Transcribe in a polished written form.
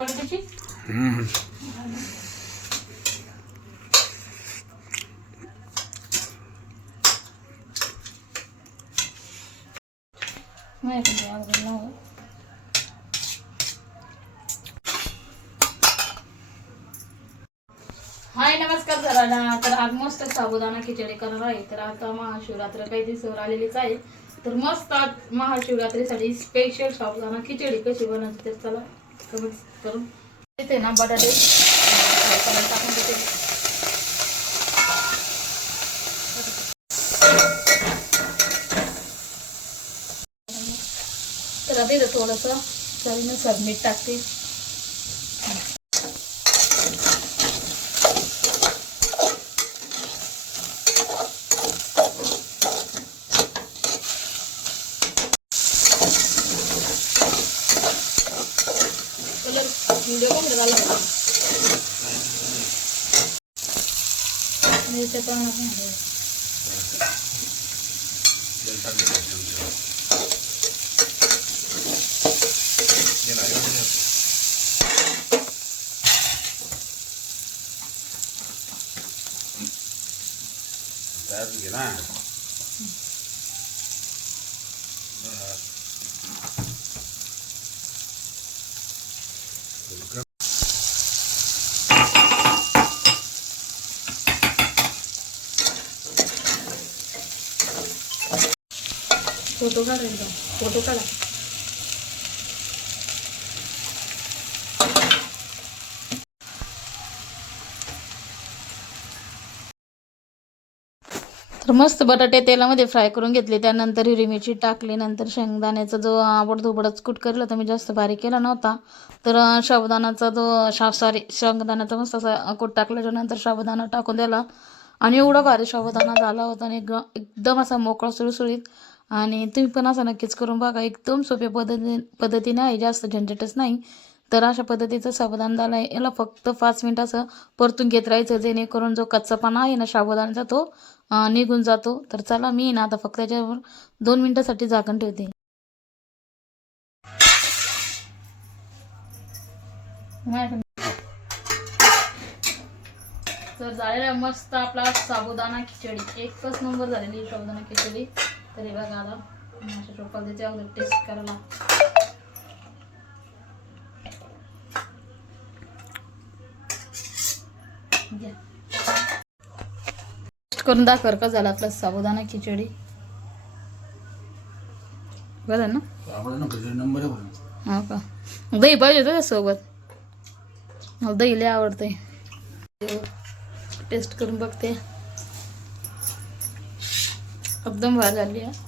हाय नमस्कार सरांना. तर आज मस्त साबुदाणा खिचडी करणार आहे. तर आता महाशिवरात्र काही दिवसावर आलेलीच आहे. तर मस्त आज महाशिवरात्रीसाठी स्पेशल साबुदाणा खिचडी कशी बनवते तर चला कमेंट करून. इथे ना बटाटे टाकून देते. तर आता इथं थोडंसं चवीनुसार मीठ टाकते. व्हिडिओ कॉल झाला मिरच्या पण फोटो काढा एकदम फोटो काढा. तर मस्त बटाटे तेलामध्ये फ्राय करून घेतले. त्यानंतर हिरवी मिरची टाकली. नंतर शेंगदाण्याचा जो आवडधोबडच कूट करला तर मी जास्त बारीक केला नव्हता. तर साबुदाणाचा जो शेंगदाण्याचा मस्त असा कूट टाकल्याच्यानंतर साबुदाणा टाकून दिला आणि एवढा भारी साबुदाणा झाला होता आणि एकदम असा मोकळा सुळसुळीत. आणि तुम्ही पण असं नक्कीच करून बघा. एकदम सोप्या पद्धतीने आहे, जास्त झंझटच नाही. तर अशा पद्धतीचं साबुदाणा झाला आहे. याला फक्त 5 मिनिट असं परतून घेत राहायचं, जेणेकरून जो कच्चापणा आहे ना साबुदाण्याचा तो निघून जातो. तर चला मी ना आता फक्त त्याच्यावर 2 मिनिटासाठी झाकण ठेवते. तर झालेला मस्त आपला साबुदाणा खिचडी एकच नंबर झालेली साबुदाणा खिचडी. तरी बघा आता अशा चोपा देते अगोदर टेस्ट करायला. करून दाखव का झाला आपला साबुदाणा खिचडी. बरं ना हो का. दही पाहिजे होतं सोबत. मला दही लय आवडते. टेस्ट करून बघते. एकदम भारी झाली आहे.